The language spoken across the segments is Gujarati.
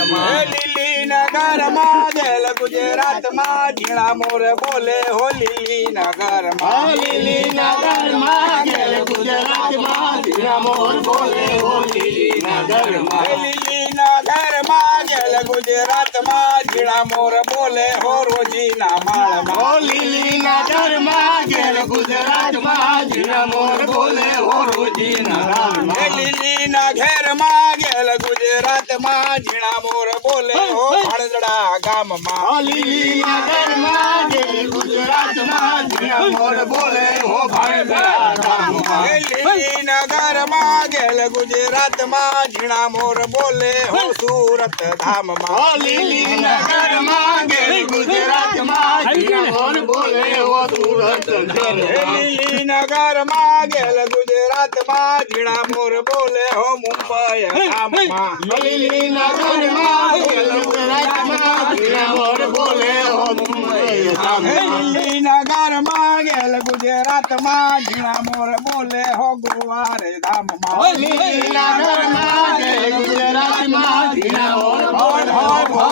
લીલી નગરમાં ગેલ ગુજરાતમાં ઝીણા મોર બોલે હો લીલી નગરમાં લીલી નગરમાં ગેલ ગુજરાતમાં ઝીણા મોર બોલે હો લીલી નગરમાં લીલી નગરમાં ગેલ ગુજરાતમાં ઝીણા મોર બોલે હો રોજીના માળમાં લીલી નગરમાં ગેલ ગુજરાતમાં ઝીણા મોર બોલે હો રોજીના માળમાં લીલી નગરમાં ગેલ ગુજરાતમાં ઝીણા મોર બોલે હો ભાણજડા ગામમાં લીલી નગરમાં ગેલ ગુજરાતમાં ઝીણા મોર બોલે હો ભાણજડા ગામમાં લીલી નગરમાં ગેલ ગુજરાતમાં ઝીણા મોર બોલે હો સુરત ધામમાં લીલી નગરમાં ગેલ ગુજરાતમાં ઝીણા મોર બોલે હો સુરત ધામમાં લીલી નગરમાં ગેલ ગુજરાતમાં ઝીણા મોર બોલે હો મુંબઈ ધામમાં લીલી નગરમાં ગેલ ગુજરાતમાં ઝીણા મોર બોલે હો મુંબઈ ધામમાં લીલી નગરમાં ગેલ ગુજરાતમાં ઝીણા મોર બોલે હો ગુવાર ધામમાં લીલી નગરમાં ગેલ ગુજરાતમાં ઝીણા મોર બોલે હો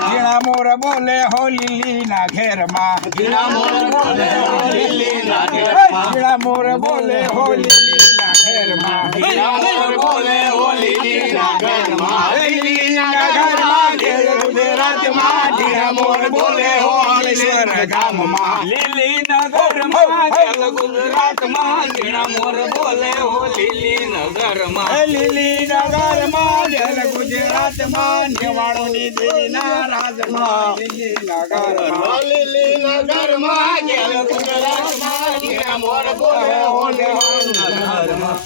ઝીણા મોર બોલે હો લીલી ના ઘેરમાં ઝીણા મોર બોલે હો લીલી ના ઘેરમાં ઝીણા મોર બોલે હો લીલી ના ઘેરમાં ઝીણા મોર બોલે હો લીલી ના ઘેરમાં લીલી ના ઘરમાં ગેલ ગુજરાતમાં ઝીણા મોર બોલે હો અંકલેશ્વર ગામમાં લીલી નગરમાં ગેલ ગુજરાતમાં ઝીણા મોર બોલે હો લીલી નગરમાં લીલી નગરમાં ગેલ ગુજરાતમાં નેવાડોની દેવીના રાજમાં લીલી નગરમાં લીલી નગરમાં ગેલ ગુજરાતમાં ઝીણા મોર બોલે હો લીલી નગરમાં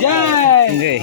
જય